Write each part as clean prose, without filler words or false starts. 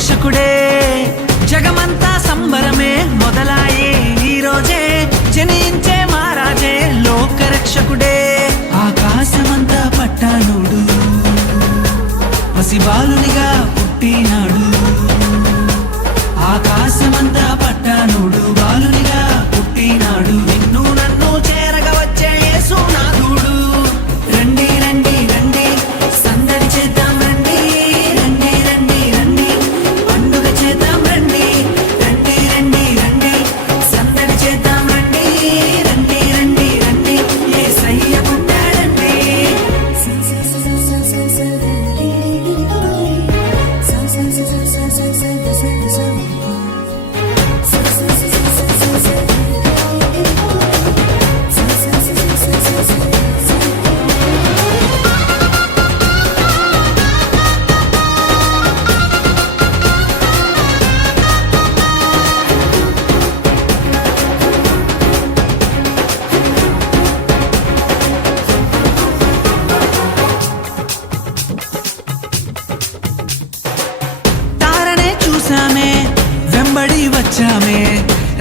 లోకరక్షకుడే జగమంతా సంబరమే మొదలాయే ఈ రోజే జనించే మహారాజే లోకరక్షకుడే ఆకాశమంతా పట్టానుడు పసిబాలునిగా పుట్టినాడు ఆకాశమంతా పట్టానుడు బాలునిగా పుట్టినాడు నిన్ను నన్ను చేరగా వచ్చే యేసునాథుడు రండి రండి రండి సందడి చేద్దాం రండి రండి రండి రండి పండుగ చేద్దాం రండి రండి రండి రండి సందడి చేద్దాం రండి రండి రండి రండి యేసయ్య పుట్టాడండి వెంబడి వచ్చామే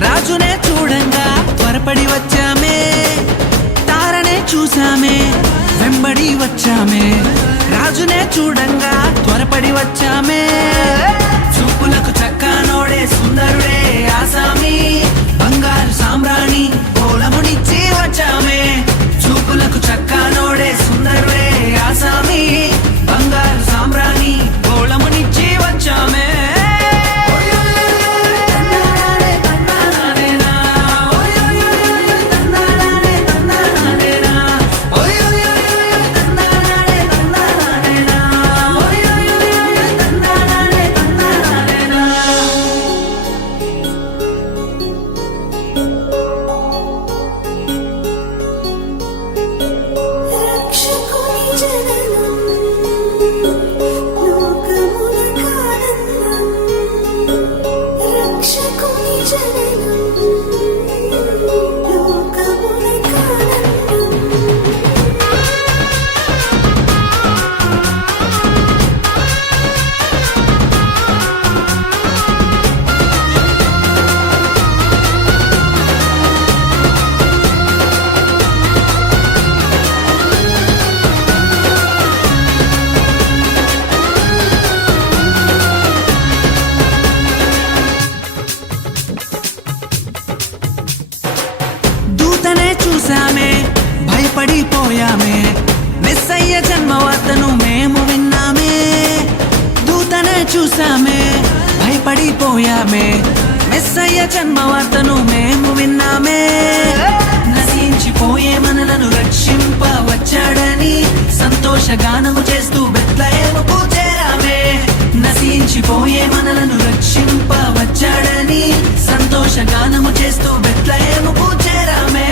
రాజునే చూడంగా త్వరపడి వచ్చామే తారనే చూసామే వెంబడి వచ్చామే రాజునే చూడంగా త్వరపడి వచ్చామే చూపులకు చక్కనోడే సుందరుడే ఆసామి బంగారు సామ్రాణి పోలమునిచ్చి వచ్చామే చూపులకు చక్కనోడే సుందరుడే ఆసామి బంగారు సామ్రాణి పోలమునిచ్చి వచ్చామే చూసామే భయపడిపోయామే మెస్సయ్య జన్మవార్తను మేము విన్నామే దూతనే చూసామే భయపడిపోయామే మెస్సయ్య జన్మవార్తను మేము విన్నామే నశించిపోయే మనలను రక్షింప వచ్చాడని సంతోషగానము చేస్తూ బెత్లెహేముకు చేరామే నశించిపోయే మనలను రక్షింప వచ్చాడని సంతోషగానము చేస్తూ బెత్లెహేముకు చేరామే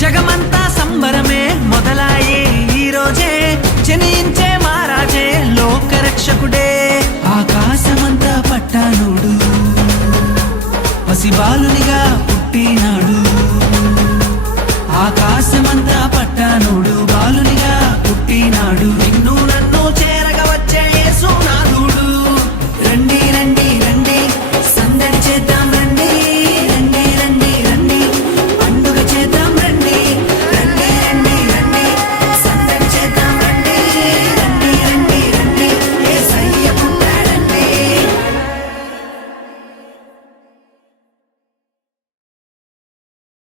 జగమంతా సంబరమే మొదలాయే ఈ రోజే జనించే మహారాజే లోకరక్షకుడే ఆకాశమంతా పట్టానుడు పసిబాలునిగా